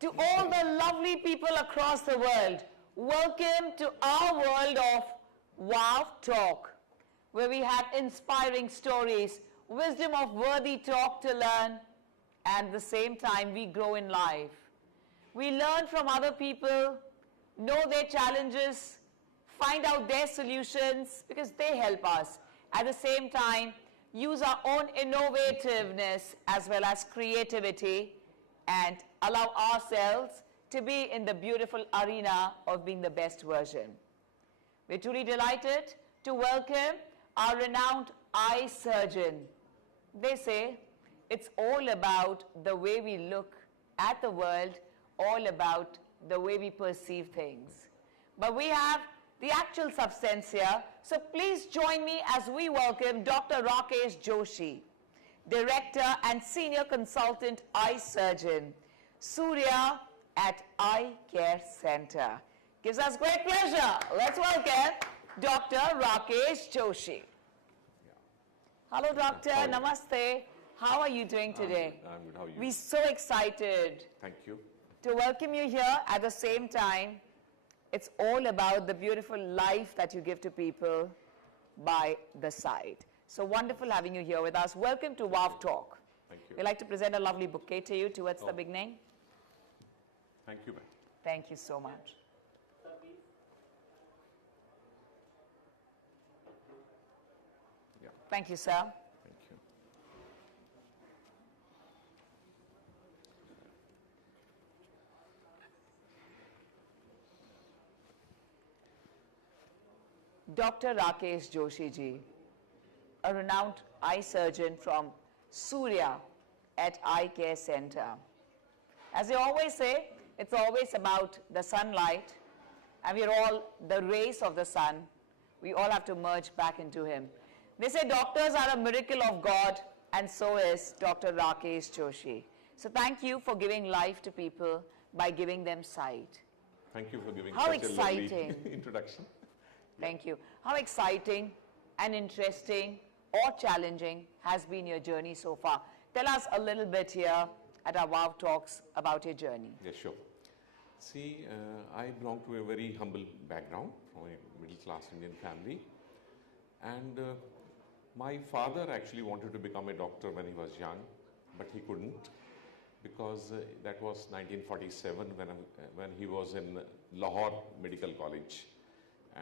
To all the lovely people across the world, welcome to our world of WowTalk, where we have inspiring stories, wisdom of worthy talk to learn, and at the same time we grow in life. We learn from other people, know their challenges, find out their solutions because they help us. At the same time, use our own innovativeness as well as creativity and allow ourselves to be in the beautiful arena of being the best version. We're truly delighted to welcome our renowned eye surgeon. They say it's all about the way we look at the world, all about the way we perceive things. But we have the actual substance here, so please join me as we welcome Dr. Rakesh Joshi, Director and Senior Consultant Eye Surgeon, Surya at Eye Care Center. Gives us great pleasure. Let's welcome Dr. Rakesh Joshi. Hello, Doctor. Namaste. How are you doing today? I'm good. How are you? We're so excited. Thank you. To welcome you here. At the same time, it's all about the beautiful life that you give to people by the side. So wonderful having you here with us. Welcome to WowTalk. Thank you. We'd like to present a lovely bouquet to you towards the beginning. Thank you, ma'am. Thank you so much. Yeah. Thank you, sir. Thank you. Dr. Rakesh Joshi ji, a renowned eye surgeon from Surya at Eye Care Center. As they always say, it's always about the sunlight, and we're all the rays of the sun. We all have to merge back into him. They say doctors are a miracle of God, and so is Dr. Rakesh Joshi. So thank you for giving life to people by giving them sight. Thank you for giving How such exciting. a lovely introduction. Thank you. How exciting and interesting or challenging has been your journey so far? Tell us a little bit here at our Wow Talks about your journey. Yes, sure. See, I belong to a very humble background from a middle-class Indian family. And my father actually wanted to become a doctor when he was young, but he couldn't because that was 1947 when he was in Lahore Medical College.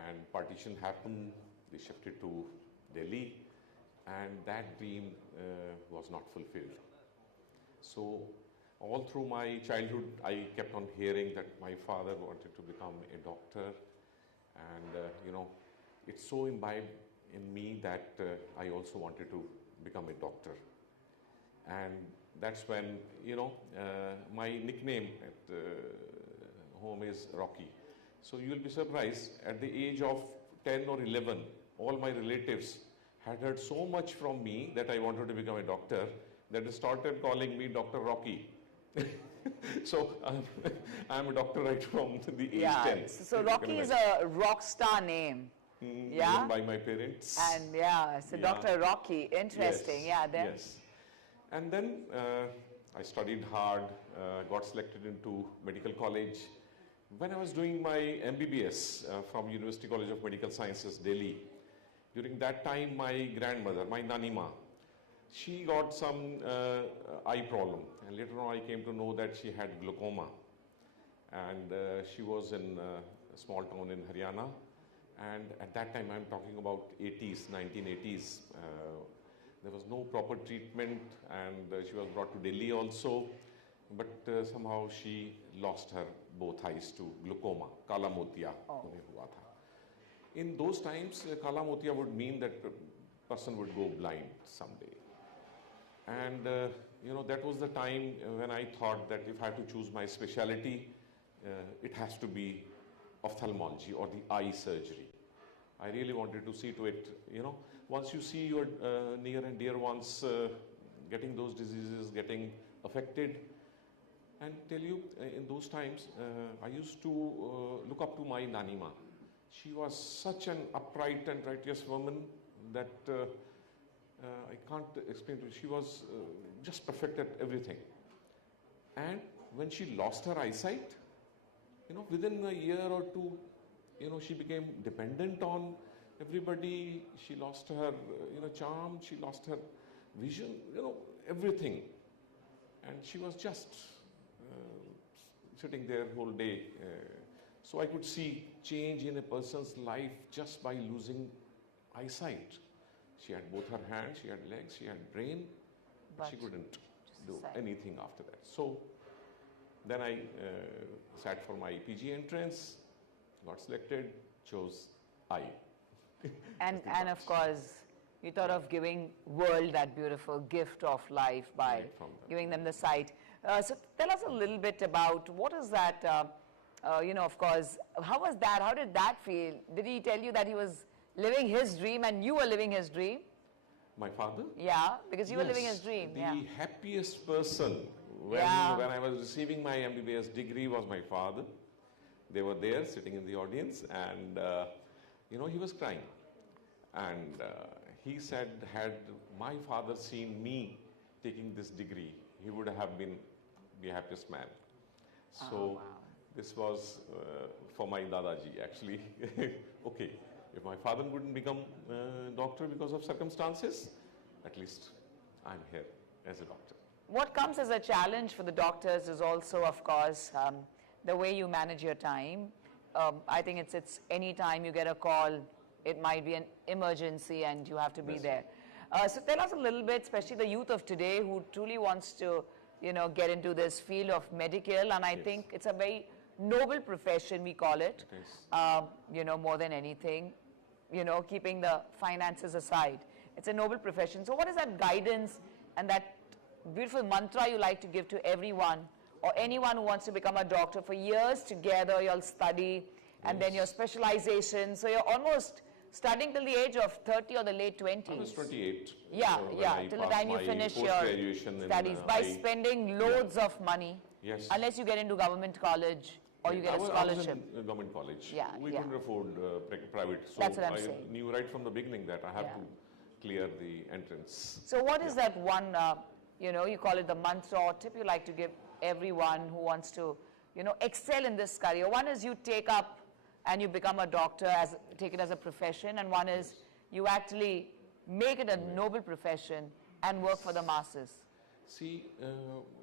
And partition happened, they shifted to Delhi, and that dream was not fulfilled. So all through my childhood, I kept on hearing that my father wanted to become a doctor, and you know, it's so imbibed in me that I also wanted to become a doctor. And that's when, you know, my nickname at home is Rocky. So you will be surprised, at the age of 10 or 11, all my relatives had heard so much from me that I wanted to become a doctor that they started calling me Dr. Rocky. So I'm a doctor right from the age 10. So Rocky is a rock star name. Given by my parents. And yeah, so Dr. Rocky, interesting. Yes, Then. Yes. And then I studied hard, got selected into medical college. When I was doing my MBBS from University College of Medical Sciences, Delhi, during that time my grandmother, my Nanima, she got some eye problem, and later on I came to know that she had glaucoma, and she was in a small town in Haryana, and at that time I'm talking about 1980s, there was no proper treatment, and she was brought to Delhi also. But somehow she lost her both eyes to glaucoma, kala motia. In those times, kala motia would mean that a person would go blind someday. And you know, that was the time when I thought that if I had to choose my specialty, it has to be ophthalmology or the eye surgery. I really wanted to see to it, you know, once you see your near and dear ones getting those diseases, getting affected. And tell you, in those times, I used to look up to my Nanima. She was such an upright and righteous woman that I can't explain to you. She was just perfect at everything. And when she lost her eyesight, within a year or two, she became dependent on everybody. She lost her, charm. She lost her vision, everything. And she was just sitting there whole day. So I could see change in a person's life just by losing eyesight. She had both her hands, she had legs, she had brain, but she couldn't do anything after that. So then I sat for my PG entrance, got selected, chose eye. And of course, you thought of giving world that beautiful gift of life by giving them the sight. So tell us a little bit about what is that, of course, how was that? How did that feel? Did he tell you that he was living his dream and you were living his dream? My father? Yeah, because you were living his dream. The happiest person when I was receiving my MBBS degree was my father. They were there sitting in the audience, and he was crying. And he said, had my father seen me taking this degree, he would have been the happiest man. So this was for my Dadaji, actually. Okay, if my father wouldn't become doctor because of circumstances, at least I'm here as a doctor. What comes as a challenge for the doctors is also, of course, the way you manage your time. I think it's any time you get a call, it might be an emergency and you have to be there. So tell us a little bit, especially the youth of today who truly wants to, get into this field of medical, and I think it's a very noble profession, we call it, more than anything, keeping the finances aside. It's a noble profession. So what is that guidance and that beautiful mantra you like to give to everyone or anyone who wants to become a doctor? For years together, you'll study and then your specialization. So you're almost studying till the age of 30 or the late 20s. I was 28. Till the time you finish your studies. By spending loads of money, unless you get into government college or you get a scholarship. I was in government college. We couldn't afford private. So that's what I'm I saying. Knew right from the beginning that I have to clear the entrance. So what is that one, you call it the mantra or tip you like to give everyone who wants to, excel in this career? One is you take up and you become a doctor, take it as a profession, and one is you actually make it a noble profession and work for the masses. See,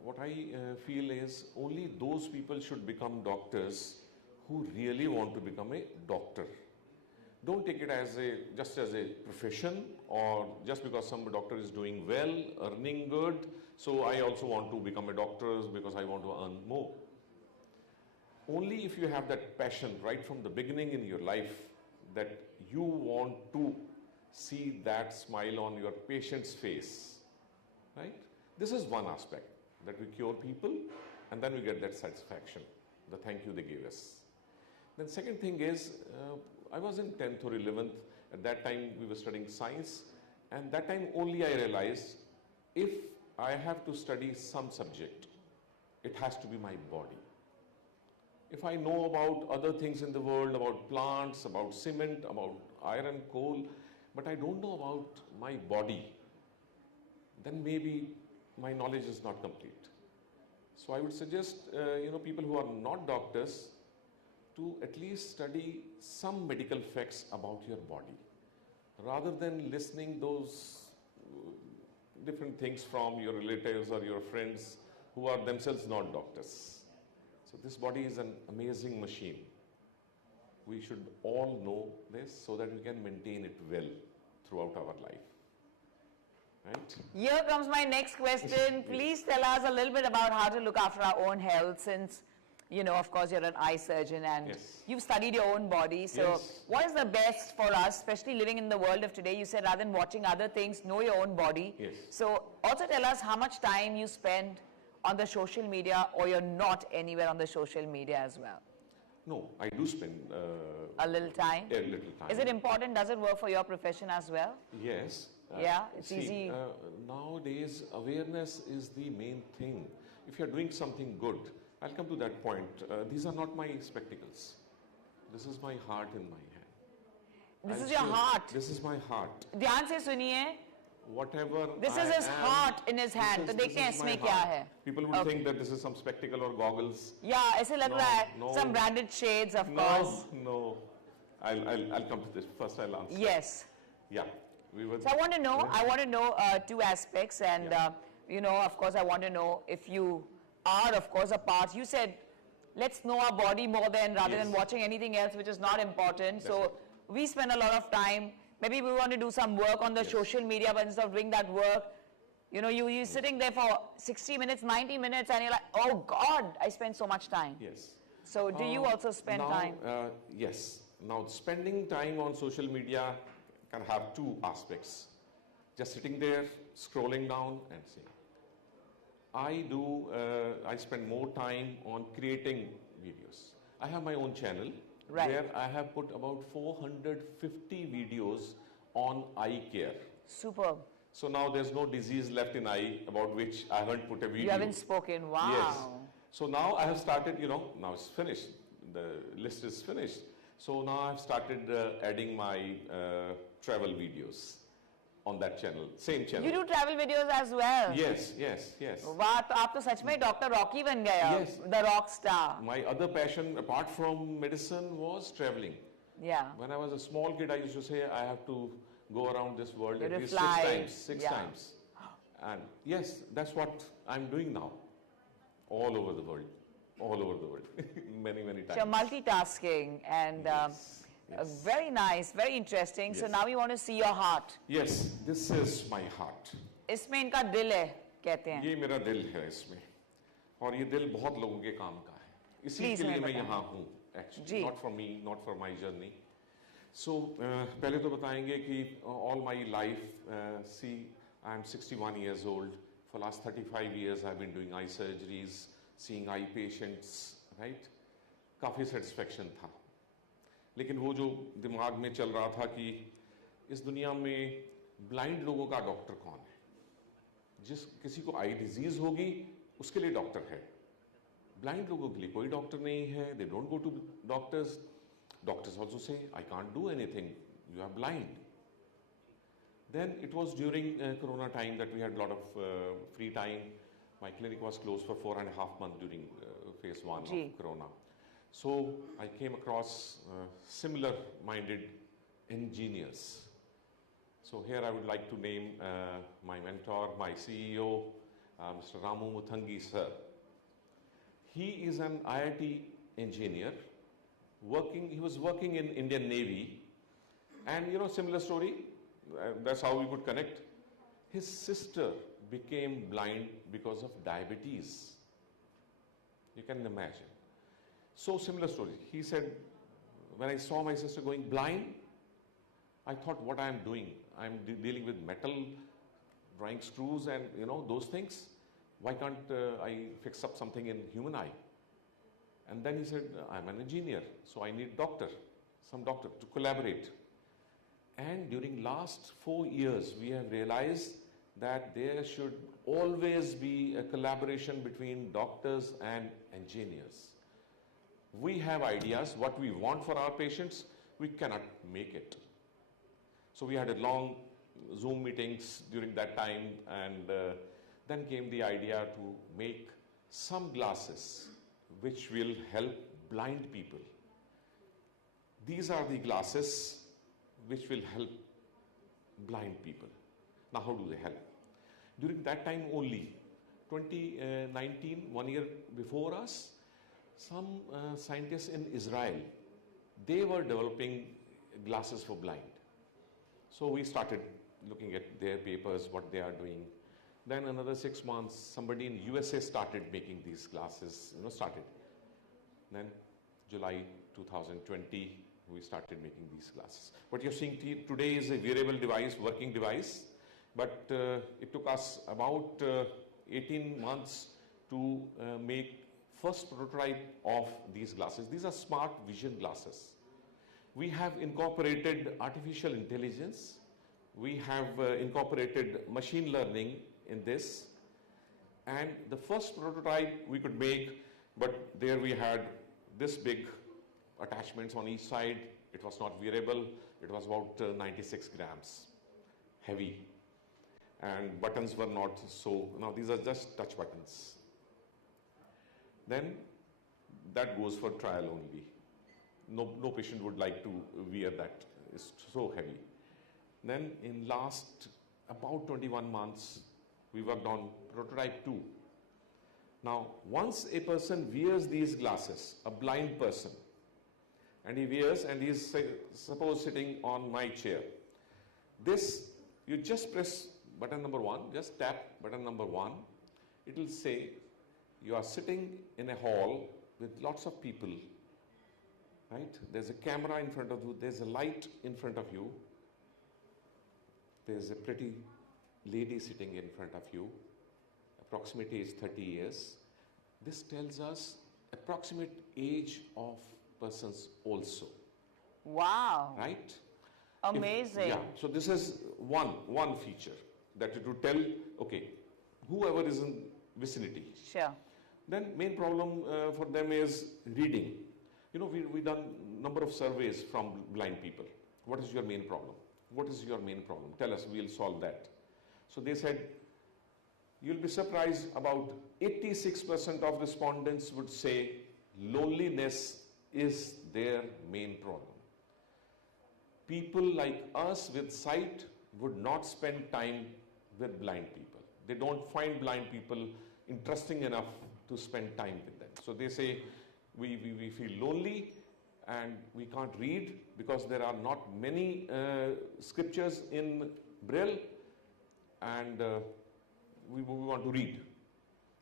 what I feel is only those people should become doctors who really want to become a doctor. Don't take it as just as a profession, or just because some doctor is doing well, earning good, so I also want to become a doctor because I want to earn more. Only if you have that passion right from the beginning in your life that you want to see that smile on your patient's face, right? This is one aspect, that we cure people and then we get that satisfaction, the thank you they gave us. Then second thing is, I was in 10th or 11th, at that time we were studying science, and that time only I realized if I have to study some subject, it has to be my body. If I know about other things in the world, about plants, about cement, about iron, coal, but I don't know about my body, then maybe my knowledge is not complete. So I would suggest, people who are not doctors to at least study some medical facts about your body, rather than listening those different things from your relatives or your friends who are themselves not doctors. So this body is an amazing machine. We should all know this so that we can maintain it well throughout our life. Right? Here comes my next question. Please tell us a little bit about how to look after our own health, since, of course, you're an eye surgeon and you've studied your own body. So what is the best for us, especially living in the world of today? You said rather than watching other things, know your own body. So also tell us how much time you spend on the social media, or you're not anywhere on the social media as well. No, I do spend a little time. A little time. Is it important? Does it work for your profession as well? Yes. It's easy. Nowadays, awareness is the main thing. If you're doing something good, I'll come to that point. These are not my spectacles. This is my heart in my hand. This is your heart. This is my heart. ध्यान से सुनिए, whatever This I is his am, heart in his hand. तो देखते हैं this is इसमें my क्या heart. है. People would Okay. think that this is some spectacle or goggles. Yeah, ऐसे लग No, रहा है. no. Some branded shades, of No, course. no. I'll come to this. First I'll answer. Yes. Yeah. We were, So I want to know. Yeah. I want to know two aspects, and Yeah. you know, of course, I want to know if you are, of course, a part. You said, let's know our body more than rather than Yes. watching anything else, which is not important. That's So right. we spend a lot of time. Maybe we want to do some work on the Yes. social media, but instead of doing that work, you know, you're sitting there for 60 minutes, 90 minutes, and you're like, oh God, I spend so much time. Yes. So do you also spend now, time? Yes. Now, spending time on social media can have two aspects. Just sitting there, scrolling down and seeing. I spend more time on creating videos. I have my own channel Right. where I have put about 450 videos on eye care. Superb. So now there's no disease left in eye about which I haven't put a video. You haven't spoken. Wow. Yes. So now I have started, you know, now it's finished. The list is finished. So now I've started adding my travel videos on that channel, same channel. You do travel videos as well. Yes, yes, yes. वाह, तो आप तो सच में doctor Rocky बन गए अब. Yes. The rock star. My other passion, apart from medicine, was traveling. Yeah. When I was a small kid, I used to say I have to go around this world You at have to least fly. six Yeah. times. And yes, that's what I'm doing now, all over the world, many, many times. So multitasking and Yes, yes. very nice, very interesting. So Yes. now we want to see your heart. Yes, this is my heart. इसमें इनका दिल है, कहते हैं. ये मेरा दिल है इसमें, और ये दिल बहुत लोगों के काम का है. इसी Please के लिए हमें मैं बताएं. यहाँ हूँ, actually, ji. not for me, not for my journey. So पहले तो बताएंगे कि all my life, see, I'm 61 years old. For last 35 years, I've been doing eye surgeries, seeing eye patients, right? काफी satisfaction था. लेकिन वो जो दिमाग में चल रहा था कि इस दुनिया में ब्लाइंड लोगों का डॉक्टर कौन है, जिस किसी को आई डिजीज होगी उसके लिए डॉक्टर है, ब्लाइंड लोगों के लिए कोई डॉक्टर नहीं है. They don't go to doctors. Doctors also say, I can't do anything, you are blind. Then it was during Corona time that we had a lot of free time. My clinic was closed for 4.5 months during phase 1 Gee. of Corona. So I came across similar-minded engineers. So here I would like to name my mentor, my CEO, Mr. Ramu Muthangi sir. He is an IIT engineer. He was working in Indian Navy, and you know, similar story, that's how we could connect. His sister became blind because of diabetes. You can imagine. So similar story. He said, when I saw my sister going blind, I thought what I am doing. I'm dealing with metal, drawing screws and you know, those things. Why can't I fix up something in human eye? And then he said, I'm an engineer, so I need some doctor to collaborate. And during last 4 years, we have realized that there should always be a collaboration between doctors and engineers. We have ideas, what we want for our patients, we cannot make it. So we had a long Zoom meetings during that time, and then came the idea to make some glasses which will help blind people. These are the glasses which will help blind people. Now how do they help? During that time only, 2019, 1 year before us, some scientists in Israel, they were developing glasses for blind. So we started looking at their papers, what they are doing. Then another 6 months, somebody in USA started making these glasses, started. Then July 2020, we started making these glasses. What you're seeing today is a wearable device, working device, but it took us about 18 months to make first prototype of these glasses. These are smart vision glasses. We have incorporated artificial intelligence. We have incorporated machine learning in this, and the first prototype we could make, but there we had this big attachments on each side. It was not wearable. It was about 96 grams, heavy. and buttons were not so, now these are just touch buttons. Then that goes for trial only. No patient would like to wear that, it's so heavy. Then in last about 21 months, we worked on prototype 2. Now, once a person wears these glasses, a blind person, and he wears and he is suppose sitting on my chair, this, you just press button number 1, just tap button number 1, it will say you are sitting in a hall with lots of people, right? There's a camera in front of you, there's a light in front of you, there's a pretty lady sitting in front of you, approximate age 30 years. This tells us approximate age of persons also. Wow. Right? Amazing. So this is one feature that it would tell, okay, whoever is in vicinity. Sure. Then main problem for them is reading. You know, we done number of surveys from blind people. What is your main problem? What is your main problem? Tell us, we'll solve that. So they said, you'll be surprised, about 86% of respondents would say loneliness is their main problem. People like us with sight would not spend time with blind people. They don't find blind people interesting enough to spend time with them. So they say, we feel lonely and we can't read because there are not many scriptures in Braille, and we want to read.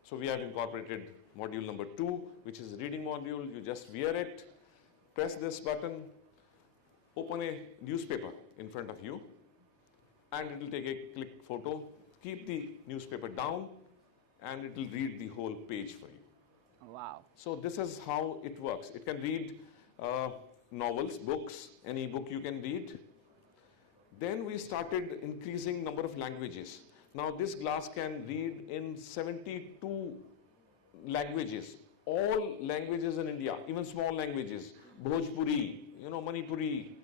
So we have incorporated module number 2, which is reading module. You just wear it, press this button, open a newspaper in front of you, and it will take a click photo. Keep the newspaper down and it will read the whole page for you. Wow. So this is how it works. It can read novels, books, any book you can read. Then we started increasing number of languages. Now this glass can read in 72 languages, all languages in India, even small languages, Bhojpuri, Manipuri,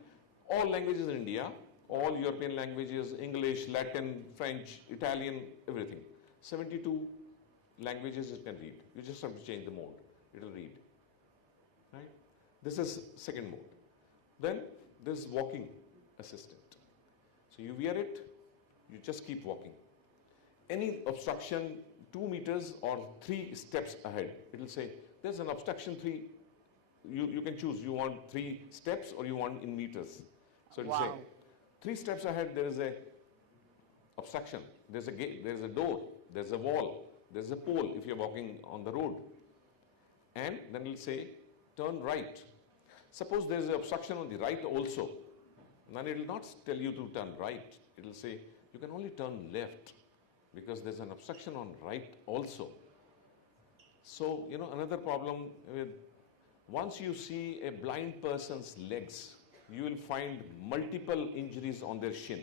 all languages in India, all European languages, English, Latin, French, Italian, everything. 72 languages it can read. You just have to change the mode, it will read. Right? This is second mode. Then this walking assistant. So you wear it, you just keep walking. Any obstruction 2 meters or 3 steps ahead, it will say, there's an obstruction 3, you can choose, you want 3 steps or you want in meters. So it will say, 3 steps ahead there is a obstruction, there's a gate, there's a door, there's a wall, there's a pole if you're walking on the road. And then it will say, turn right. Suppose there is an obstruction on the right also, then it will not tell you to turn right, it will say, you can only turn left, because there's an obstruction on right also. So, another problem with, once you see a blind person's legs, you will find multiple injuries on their shin.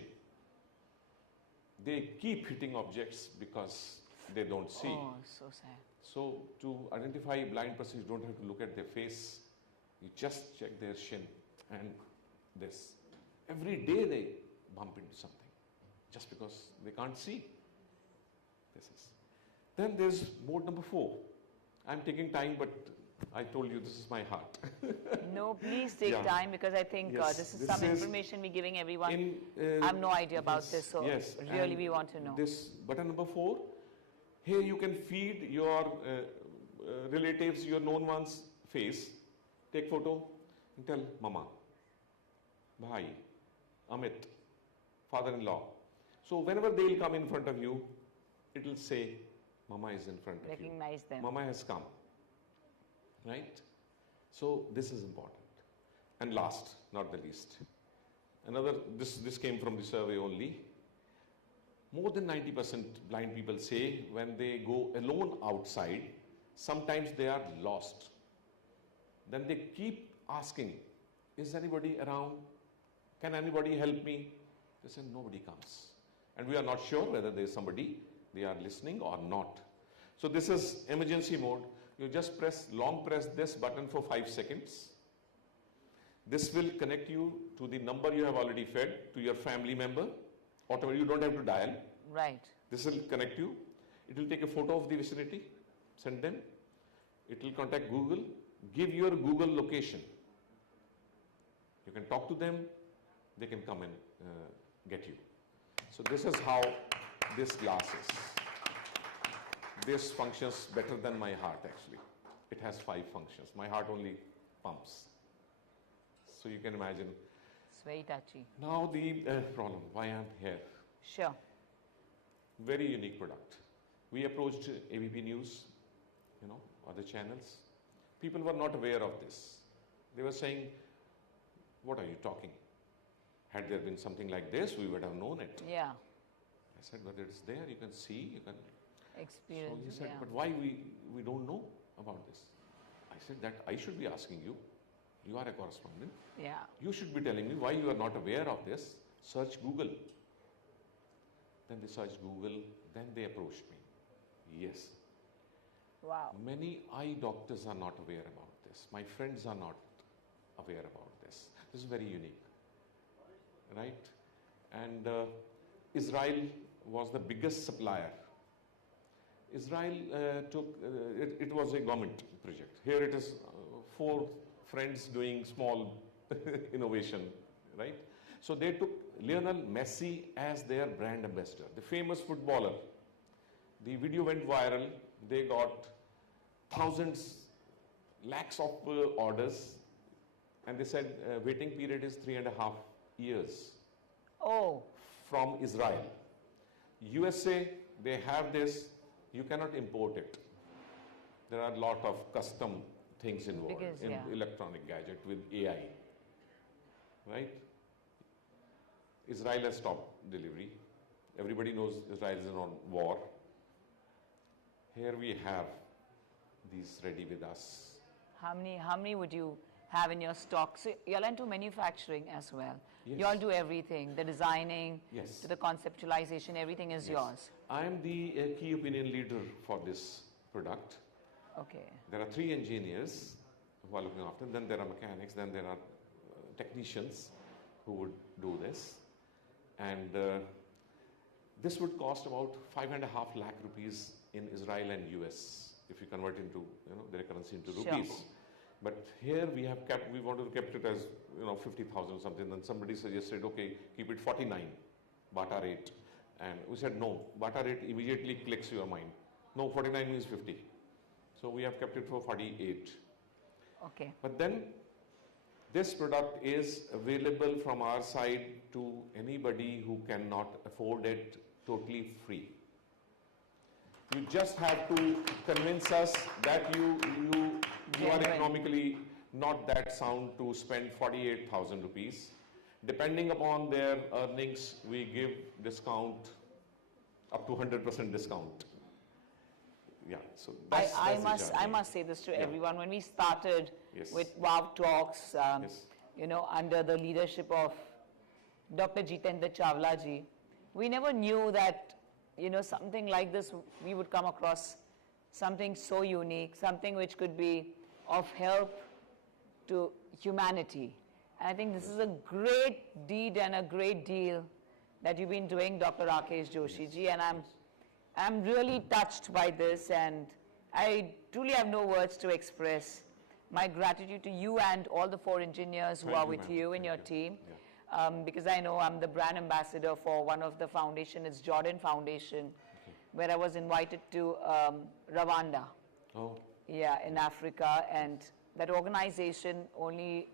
They keep hitting objects because they don't see. Oh, so sad. So, to identify a blind person, you don't have to look at their face. You just check their shin and this. Every day they bump into something just because they can't see. This is. Then there's mode number 4. I'm taking time, but I told you this is my heart. No, please take time, because I think this is some information we're giving everyone. I have no idea about this, so really we want to know. This button number 4, here you can feed your relatives, your known ones' face. Take photo and tell Mama, Bhai, Amit, father-in-law. So whenever they will come in front of you, it will say, Mama is in front of you. Recognize them. Mama has come. Right? So this is important. And last, not the least, this came from the survey only. More than 90% blind people say when they go alone outside, sometimes they are lost. Then they keep asking, is anybody around? Can anybody help me? They say nobody comes. And we are not sure whether there is somebody, they are listening or not. So this is emergency mode. You just long press this button for 5 seconds. This will connect you to the number you have already fed to your family member. Automatically, you don't have to dial. Right. This will connect you. It will take a photo of the vicinity, send them. It will contact Google, give your Google location. You can talk to them, they can come and get you. So this is how this glass is. This functions better than my heart actually. It has 5 functions. My heart only pumps. So you can imagine. It's very touchy. Now the problem, why I'm here. Sure. Very unique product. We approached ABP News, other channels. People were not aware of this. They were saying, what are you talking? Had there been something like this, we would have known it. Yeah. I said, but it's there, you can see, you can experience. So he said, yeah. but why we don't know about this? I said that I should be asking you. You are a correspondent. Yeah. You should be telling me why you are not aware of this. Search Google. Then they searched Google, then they approached me. Yes. Wow. Many eye doctors are not aware about this. My friends are not aware about this. This is very unique. Right? And Israel was the biggest supplier. Israel it was a government project. Here it is 4 friends doing small innovation, right? So they took Lionel Messi as their brand ambassador, the famous footballer. The video went viral. They got thousands, lakhs of orders, and they said waiting period is 3.5 years. Oh. From Israel. USA, they have this. You cannot import it. There are a lot of custom things involved Because, in yeah. electronic gadget with AI, right? Israel has stopped delivery. Everybody knows Israel is on war. Here we have these ready with us. How many would you have in your stock? So you're into manufacturing as well. Yes. You all do everything, the designing, Yes. to the conceptualization, everything is yours. I am the key opinion leader for this product. Okay. There are 3 engineers who are looking after, then there are mechanics, then there are technicians who would do this. And this would cost about 5.5 lakh rupees in Israel and US if you convert into their currency into rupees. Sure. But here we wanted to keep it as 50,000 something. Then somebody suggested, okay, keep it 49 Bata rate, and we said no. Bata rate immediately clicks your mind. No, 49 means 50. So we have kept it for 48. Okay. But then this product is available from our side to anybody who cannot afford it totally free. You just have to convince us that you are economically not that sound to spend 48,000 rupees. Depending upon their earnings, we give discount up to 100% discount. Yeah, so that's I must say this to everyone. When we started Yes. with WowTalks, Yes. under the leadership of Dr. Jitendra Chawla ji, we never knew that, something like this, we would come across something so unique, something which could be of help to humanity. And I think this is a great deed and a great deal that you've been doing, Dr. Rakesh Joshi ji, and I'm really touched by this, and I truly have no words to express my gratitude to you and all the 4 engineers who are with you and your team. Because I know I'm the brand ambassador for one of the foundation, it's Jordan Foundation, where I was invited to Rwanda. Oh. Yeah, in Africa, and that organization only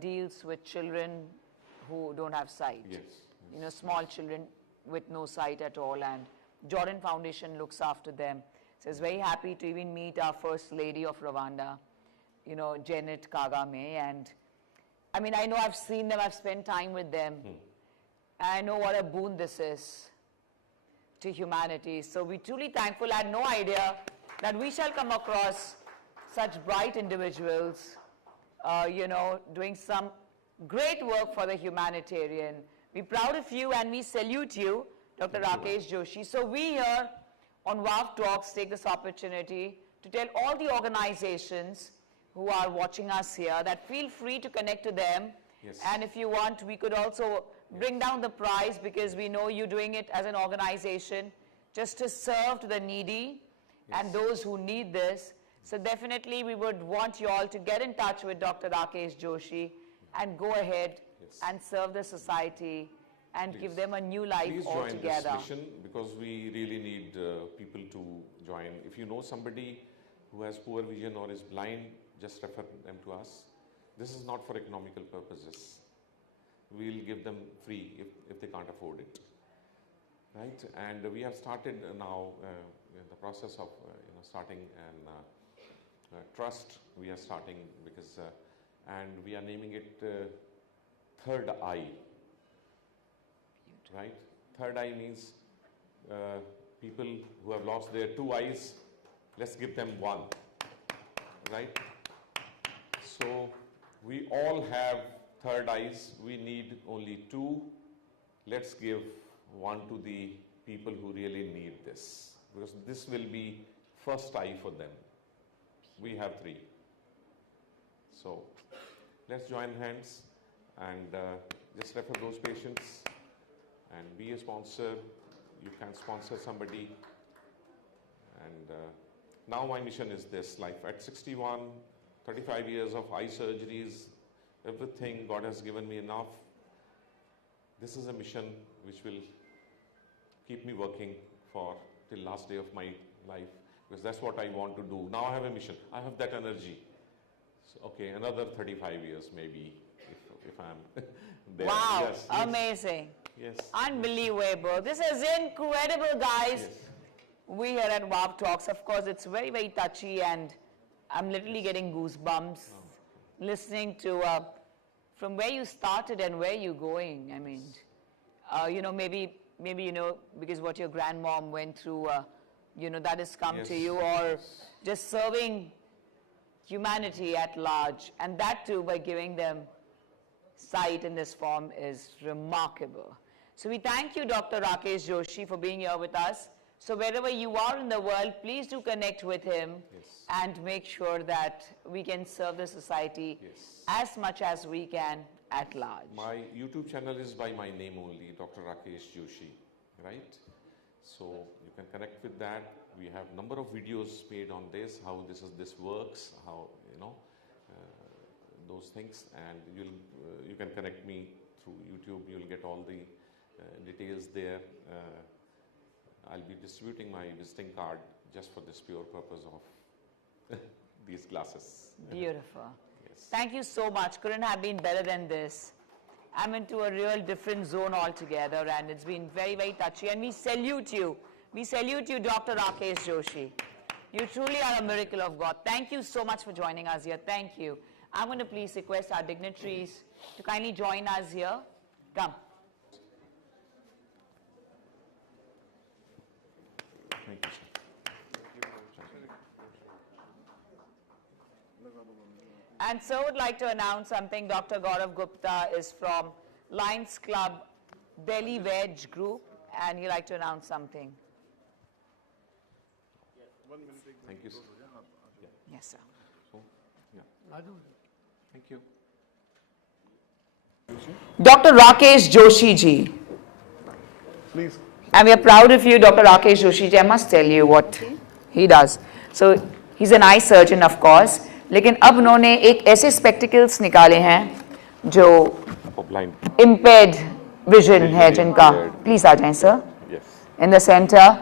deals with children who don't have sight. Yes. Small children with no sight at all, and Jordan Foundation looks after them. So I was very happy to even meet our First Lady of Rwanda, Janet Kagame, and I mean, I know I've seen them, I've spent time with them, and I know what a boon this is to humanity. So we're truly thankful. I had no idea that we shall come across such bright individuals, doing some great work for the humanitarian. We're proud of you and we salute you, Dr. Rakesh Joshi. So we here on WowTalks take this opportunity to tell all the organizations who are watching us here that feel free to connect to them. Yes. And if you want, we could also bring down the price, because we know you're doing it as an organization just to serve to the needy and those who need this. So definitely we would want you all to get in touch with Dr. Rakesh Joshi and go ahead and serve the society and give them a new life altogether. Please join this mission, because we really need people to join. If you know somebody who has poor vision or is blind, just refer them to us. This is not for economical purposes. We'll give them free if they can't afford it. Right? And we have started now in the process of starting an trust. We are starting because, and we are naming it Third Eye. Right? Third eye means people who have lost their 2 eyes, let's give them 1. Right? So we all have third eyes. We need only 2. Let's give 1 to the people who really need this, because this will be first eye for them. We have 3. So let's join hands and just refer those patients and be a sponsor. You can sponsor somebody. And now my mission is this: life at 61, 35 years of eye surgeries, everything, God has given me enough. This is a mission which will keep me working for till last day of my life, because that's what I want to do. Now I have a mission. I have that energy. So, okay, another 35 years maybe, if I'm there. Wow, yes, amazing. Yes. Unbelievable. This is incredible, guys. Yes. We here at Wow Talks, of course, it's very, very touchy, and I'm literally getting goosebumps listening to from where you started and where you're going. I mean, maybe, because what your grandmom went through, that has come to you, or just serving humanity at large, and that too by giving them sight in this form is remarkable. So we thank you, Dr. Rakesh Joshi, for being here with us. So wherever you are in the world, please do connect with him and make sure that we can serve the society as much as we can at large. My YouTube channel is by my name only, Dr. Rakesh Joshi, right? So you can connect with that. We have number of videos made on this, how this works, how, those things, and you can connect me through YouTube. You'll get all the details there. I'll be distributing my visiting card just for this pure purpose of these classes. Beautiful. Yes. Thank you so much. Couldn't have been better than this. I'm into a real different zone altogether, and it's been very, very touchy. And we salute you. We salute you, Dr. Rakesh Joshi. You truly are a miracle of God. Thank you so much for joining us here. Thank you. I'm going to please request our dignitaries to kindly join us here. Come. Thank you, sir. And so would like to announce something. Dr. Gaurav Gupta is from Lions Club Delhi Veg Group, and he'd like to announce something. Thank you, sir. Yes, sir. So, thank you. Dr. Rakesh Joshi ji. Please. And we are proud of you, Dr. Rakesh Joshi ji. I must tell you what he does. So, he's an eye surgeon, of course. लेकिन अब उन्होंने एक ऐसे spectacles निकाले हैं जो impaired vision है जिनका. Please आ जाएं, sir. Yes. In the center.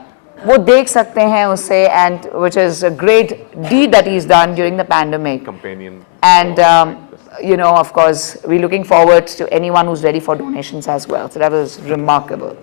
वो देख सकते हैं उससे, and which is a great deed that he's done during the pandemic. Companion. And of course, we're looking forward to anyone who's ready for donations as well. So that was remarkable.